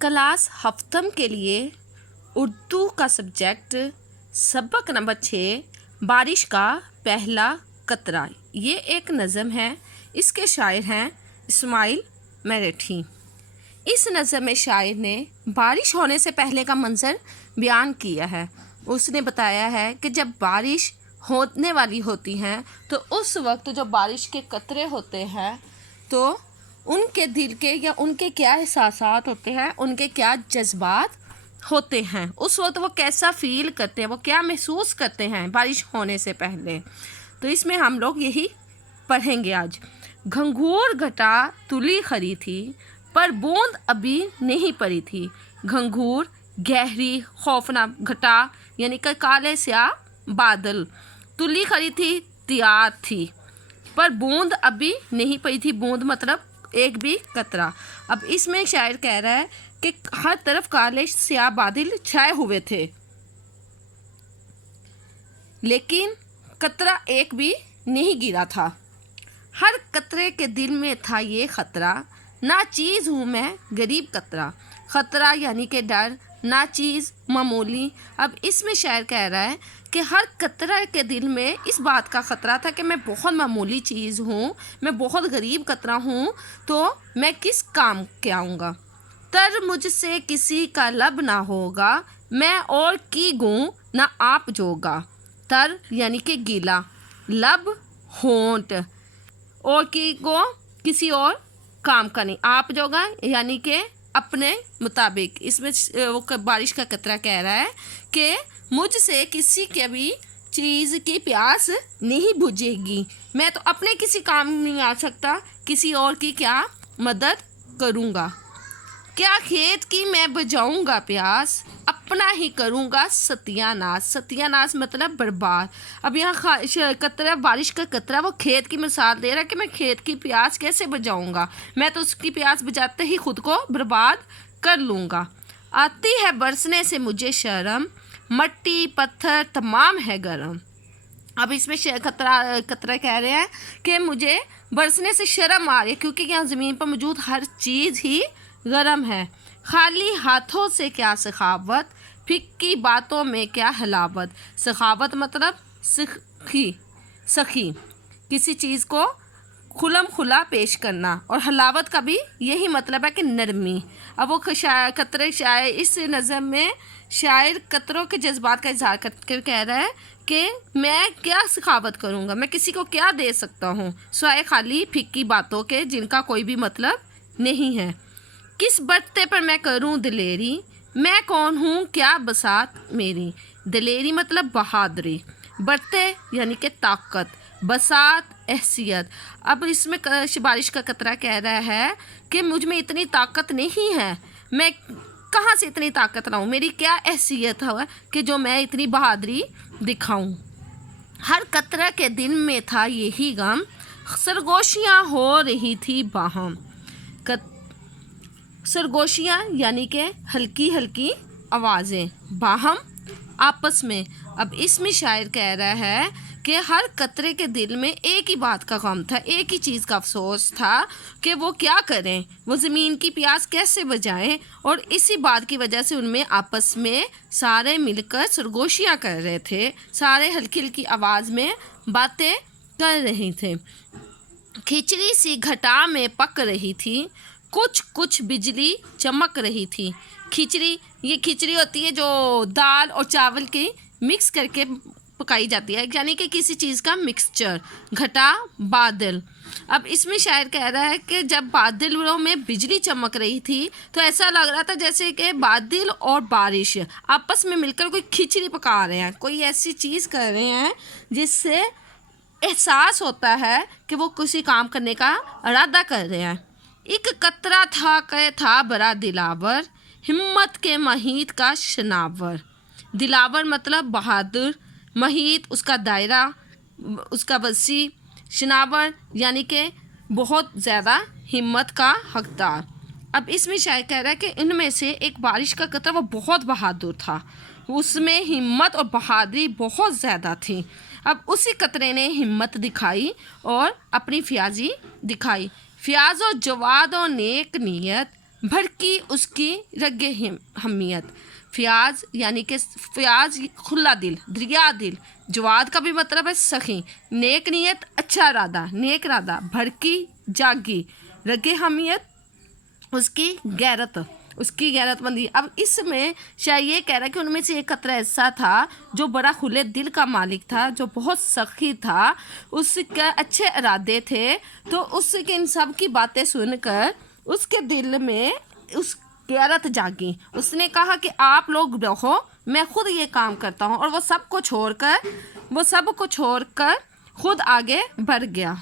Class हफ्तम के लिए उर्दू का सब्जेक्ट सबक नंबर 6 बारिश का पहला कतरा। ये एक नज़म है। इसके शायर हैं इस्माइल मेरठी। इस नज़म में शायर ने बारिश होने से पहले का मंजर बयान किया है। उसने बताया है कि जब बारिश होने वाली होती हैं तो उस वक्त जो बारिश के कतरे होते हैं तो उनके दिल के या उनके क्या एहसासात होते हैं, उनके क्या जज्बात होते हैं, उस वक्त वो कैसा फ़ील करते हैं, वो क्या महसूस करते हैं बारिश होने से पहले। तो इसमें हम लोग यही पढ़ेंगे आज। घंघूर घटा तुली खरी थी पर बूंद अभी नहीं पड़ी थी। घंघूर गहरी खौफनाक घटा यानी कि काले स्याह बादल, तुली खरी थी तैयार थी पर बूंद अभी नहीं पड़ी थी। बूंद मतलब एक भी कतरा। अब इसमें शायर कह रहा है कि हर तरफ काले स्याह बादल छाए हुए थे लेकिन कतरा एक भी नहीं गिरा था। हर कतरे के दिल में था ये खतरा, ना चीज़ हूँ मैं गरीब कतरा। खतरा यानी कि डर, ना चीज़ मामूली। अब इसमें शायर कह रहा है कि हर कतरा के दिल में इस बात का ख़तरा था कि मैं बहुत मामूली चीज़ हूँ, मैं बहुत गरीब कतरा हूँ, तो मैं किस काम के आऊँगा। तर मुझसे किसी का लब ना होगा, मैं और की गूँ ना आप जोगा। तर यानी कि गीला, लब होंठ, और की गो किसी और काम का नहीं, आप जोगा यानी कि अपने मुताबिक। इसमें वो बारिश का कतरा कह रहा है कि मुझसे किसी के भी चीज़ की प्यास नहीं बुझेगी, मैं तो अपने किसी काम नहीं आ सकता, किसी और की क्या मदद करूँगा। क्या खेत की मैं बुझाऊँगा प्यास, अपना ही करूँगा सत्यानाश। सत्यानाश मतलब बर्बाद। अब यहाँ कतरा, बारिश का कतरा वो खेत की मिसाल दे रहा है कि मैं खेत की प्यास कैसे बुझाऊँगा, मैं तो उसकी प्यास बुझाते ही खुद को बर्बाद कर लूँगा। आती है बरसने से मुझे शर्म, मट्टी पत्थर तमाम है गरम। अब इसमें कतरा कह रहे हैं कि मुझे बरसने से शर्म आ रही है क्योंकि यहाँ ज़मीन पर मौजूद हर चीज़ ही गरम है। खाली हाथों से क्या सखावत, फिक्की बातों में क्या हलावत। सखावत मतलब सखी, किसी चीज़ को खुलम खुला पेश करना, और हलावत का भी यही मतलब है कि नरमी। अब वो कतरे शायर, इस नज़म में शायर कतरों के जज्बात का इजहार करके कह रहा है कि मैं क्या सखावत करूँगा, मैं किसी को क्या दे सकता हूँ स्वाए खाली फिक्की बातों के जिनका कोई भी मतलब नहीं है। किस बरते पर मैं करूं दिलेरी, मैं कौन हूं क्या बसात मेरी। दिलेरी मतलब बहादुरी, बरते यानी कि ताकत, बसात हैसियत। अब इसमें बारिश का कतरा कह रहा है कि मुझ में इतनी ताकत नहीं है, मैं कहाँ से इतनी ताकत लाऊं, मेरी क्या हैसियत है कि जो मैं इतनी बहादुरी दिखाऊं। हर कतरा के दिन में था यही गम, सरगोशियाँ हो रही थी बाहम। सरगोशियाँ यानी कि हल्की हल्की आवाज़ें, बाहम आपस में। अब इसमें शायर कह रहा है कि हर कतरे के दिल में एक ही बात का गम था, एक ही चीज़ का अफसोस था कि वो क्या करें, वो ज़मीन की प्यास कैसे बुझाएं, और इसी बात की वजह से उनमें आपस में सारे मिलकर सरगोशियाँ कर रहे थे, सारे हल्की हल्की आवाज़ में बातें कर रहे थे। खिचड़ी सी घटा में पक रही थी, कुछ कुछ बिजली चमक रही थी। खिचड़ी, ये खिचड़ी होती है जो दाल और चावल की मिक्स करके पकाई जाती है, यानी कि किसी चीज़ का मिक्सचर। घटा बादल। अब इसमें शायर कह रहा है कि जब बादलों में बिजली चमक रही थी तो ऐसा लग रहा था जैसे कि बादल और बारिश आपस में मिलकर कोई खिचड़ी पका रहे हैं, कोई ऐसी चीज़ कर रहे हैं जिससे एहसास होता है कि वो किसी काम करने का इरादा कर रहे हैं। एक कतरा था बड़ा दिलावर, हिम्मत के महीत का शनावर। दिलावर मतलब बहादुर, महीत उसका दायरा, उसका वसी, शनावर यानी कि बहुत ज़्यादा हिम्मत का हकदार। अब इसमें शायर कह रहा है कि इनमें से एक बारिश का कतरा वो बहुत बहादुर था, उसमें हिम्मत और बहादुरी बहुत ज़्यादा थी। अब उसी कतरे ने हिम्मत दिखाई और अपनी फ्याजी दिखाई। फ़याज़ो जवाद और नेक नीयत, بھڑکی اس کی رگ حمیت. فیاض یعنی کہ فیاض کھلا دل، دریا دل. جواد کا بھی مطلب ہے سخی. نیک نیت اچھا ارادہ، نیک ارادہ. بھڑکی جاگی. رگ حمیت اس کی غیرت، اس کی غیرت مندی. اب اس میں شاید یہ کہہ رہا ہے کہ ان میں سے ایک قطرہ ایسا تھا جو بڑا کھلے دل کا مالک تھا، جو بہت سخی تھا، اس کے اچھے ارادے تھے. تو اس کے ان سب کی باتیں سن کر اس کے دل میں اس غیرت جاگی. اس نے کہا کہ آپ لوگ رہو، میں خود یہ کام کرتا ہوں. اور وہ سب کو چھوڑ کر خود آگے بڑھ گیا.